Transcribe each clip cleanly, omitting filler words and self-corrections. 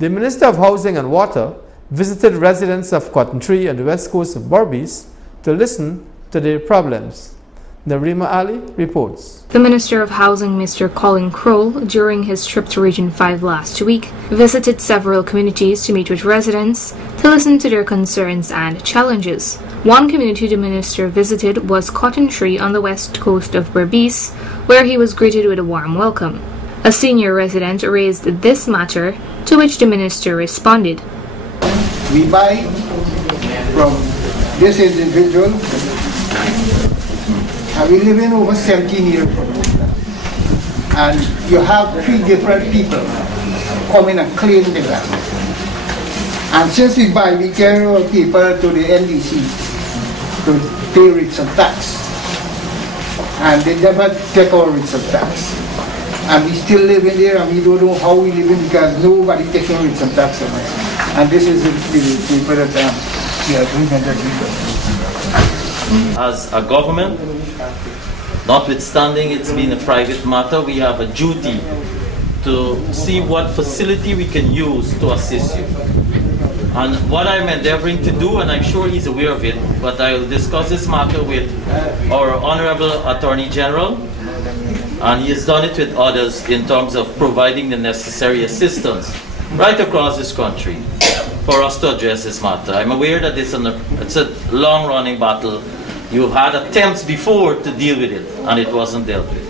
The Minister of Housing and Water visited residents of Cotton Tree on the west coast of Berbice to listen to their problems. Narima Ali reports. The Minister of Housing, Mr. Colin Crowell, during his trip to Region 5 last week, visited several communities to meet with residents to listen to their concerns and challenges. One community the minister visited was Cotton Tree on the west coast of Berbice, where he was greeted with a warm welcome. A senior resident raised this matter, to which the minister responded. We buy from this individual, and we live in over 17 years. And you have 3 different people coming and claiming the land. And since we buy, we carry our people to the NDC to pay rates of tax. And they never take our rates of tax. And we still live in there, and we don't know how we live in because nobody taking rates of tax from us. And this is the people that the agreement that we got. As a government, notwithstanding it's been a private matter, we have a duty to see what facility we can use to assist you. And what I'm endeavoring to do, and I'm sure he's aware of it, but I'll discuss this matter with our Honorable Attorney General, and he has done it with others in terms of providing the necessary assistance right across this country for us to address this matter. I'm aware that it's a long-running battle. You've had attempts before to deal with it, and it wasn't dealt with.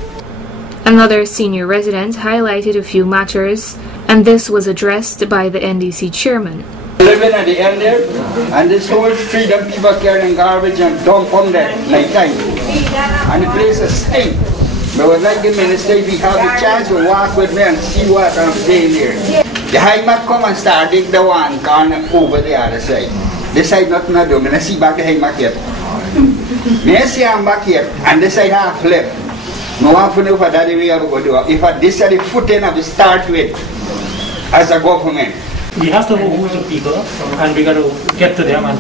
Another senior resident highlighted a few matters, and this was addressed by the NDC chairman. Living at the end there, and this whole street, them people carrying garbage and dump on there night time. And the place is stink. But I would like the minister, if he have a chance, to walk with me and see what I'm saying there. The high mat come and start dig the one corner over the other side. This side nothing to do, I see back the high mat yet. I see I'm back here, and this side half left. No one for know what that way I go do. If this is the footing of the start with, as a government. We have to know who's the people, and we got to get to them, and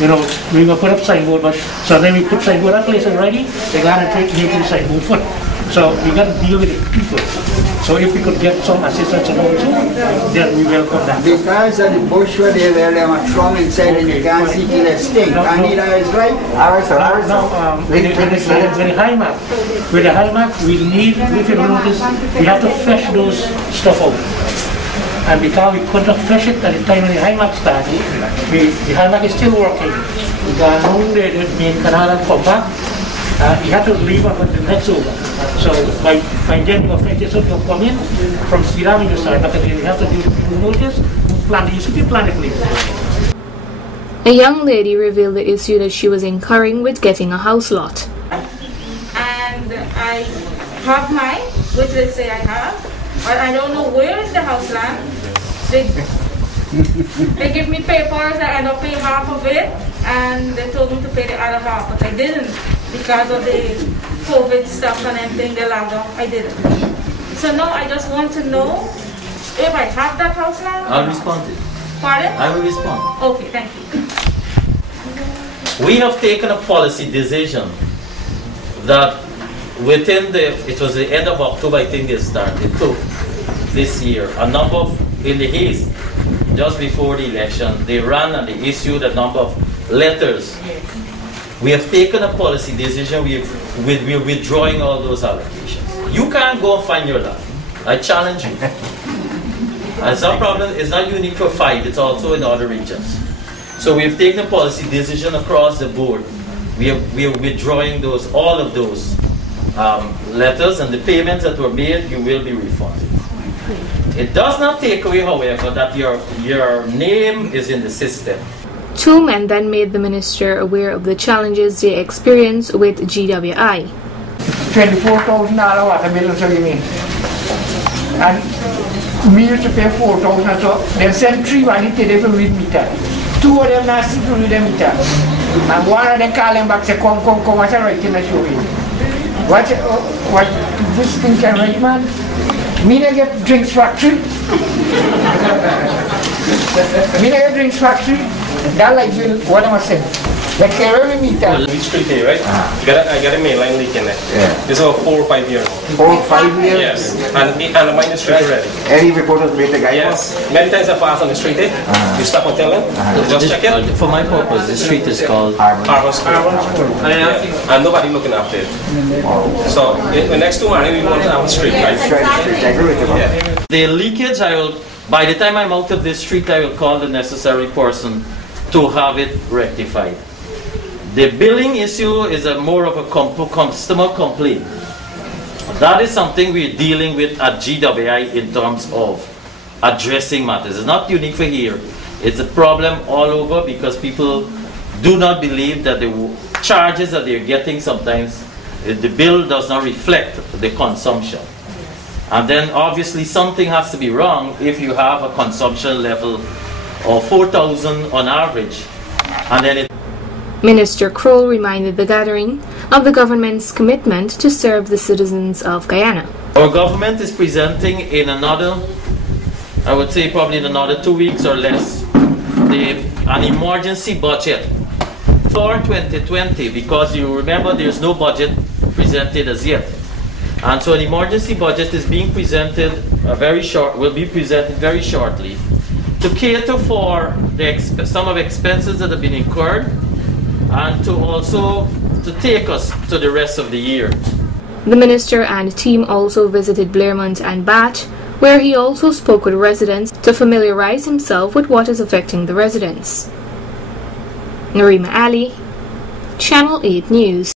you know, we will put up signboard, but so then we put signboard, that place is ready, they got to take the signboard foot. So we got to deal with the people. So if we could get some assistance and all too, then we welcome that. Because of the bush where they were thrown inside and you can't see till it stink. Anita is right? Alright, sir. Now, with the high mark, we need, if you notice, we have to flush those stuff out. And because we couldn't flush it at the time when the high mark started, the high mark is still working. We got home, the main canal and come back. You have to leave up when the next over. So by getting a French will come in from Sierra Leone side, but you have to do notice, you should plan the place. A young lady revealed the issue that she was incurring with getting a house lot. And I have mine, which they say I have, but I don't know where is the house land. They give me papers, I end up paying half of it, and they told me to pay the other half, but I didn't. Because of the COVID stuff and everything, the lockdown, I didn't. So now I just want to know if I have that house land. I'll respond to it. Pardon? I will respond. Okay, thank you. We have taken a policy decision that within it was the end of October, I think they started, so this year, a number of, in the haste, just before the election, they ran and they issued a number of letters. We have taken a policy decision, we're withdrawing all those allocations. You can't go and find your land. I challenge you. And it's not problem, it's not unique for 5, it's also in other regions. So we've taken a policy decision across the board. We are withdrawing all of those letters, and the payments that were made, you will be refunded. It does not take away, however, that your name is in the system. 2 men then made the minister aware of the challenges they experience with GWI. $24,000 water bill, so you mean? And we used to pay $4,000, so they sent 3 money today for read meter. 2 of them not see to read the meter. And one of them call them back, say, come, I said, right, can I show you? What this thing can write, man? Me not get drinks factory. Me not get drinks factory. That like bill, what am I saying? The carry meter. Which street here, right? I got a main line leak in there. Yeah. This is about 4 or 5 years. 4 or 5 years? Yes. And I'm on the street already. Any report was made to Guyana? Yes. Many times I pass on the street, you stop and tell them, just check it. For my purpose, the street is called Harvard School. And nobody looking after it. So, the next 2 months, we want to have a street, right? Yeah. The leakage, by the time I'm out of this street, I will call the necessary person to have it rectified. The billing issue is more of a customer complaint. That is something we're dealing with at GWI in terms of addressing matters. It's not unique for here. It's a problem all over because people do not believe that the charges that they're getting sometimes, the bill does not reflect the consumption. And then obviously something has to be wrong if you have a consumption level of 4,000 on average. And then Minister Kroll reminded the gathering of the government's commitment to serve the citizens of Guyana. Our government is presenting in another, I would say probably in another 2 weeks or less, an emergency budget for 2020 because you remember there's no budget presented as yet. And so an emergency budget is being presented will be presented very shortly to cater for some of the expenses that have been incurred and to also to take us to the rest of the year. The minister and team also visited Blairmont and Bat, where he also spoke with residents to familiarize himself with what is affecting the residents. Narima Ali, Channel 8 News.